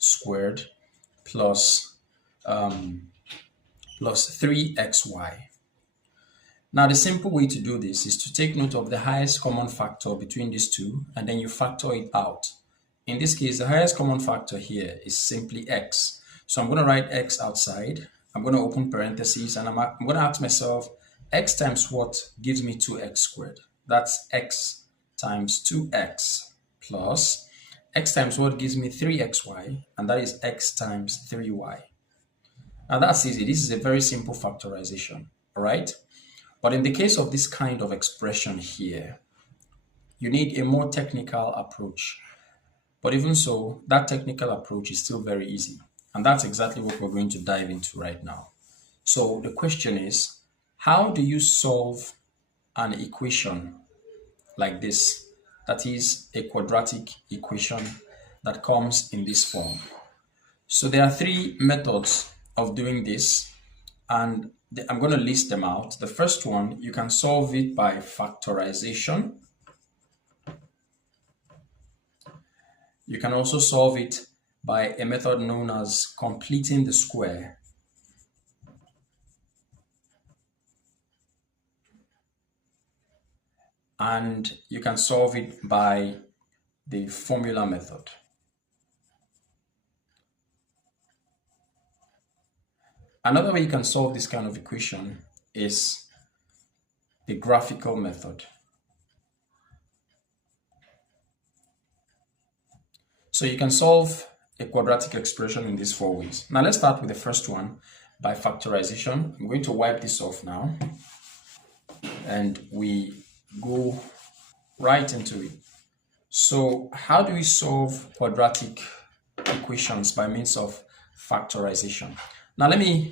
squared plus 3xy. Now, the simple way to do this is to take note of the highest common factor between these two, and then you factor it out. In this case, the highest common factor here is simply x. So I'm going to write x outside. I'm going to open parentheses, and I'm going to ask myself, x times what gives me 2x squared? That's x times 2x plus x times what gives me 3xy, and that is x times 3y. Now that's easy. This is a very simple factorization, all right? But in the case of this kind of expression here, you need a more technical approach. But even so, that technical approach is still very easy. And that's exactly what we're going to dive into right now. So the question is, how do you solve an equation like this? That is a quadratic equation that comes in this form. So there are three methods of doing this, and I'm going to list them out. The first one, you can solve it by factorization. You can also solve it by a method known as completing the square. And you can solve it by the formula method. Another way you can solve this kind of equation is the graphical method. So you can solve a quadratic expression in these four ways. Now let's start with the first one by factorization. I'm going to wipe this off now, and we go right into it. So how do we solve quadratic equations by means of factorization? Now let me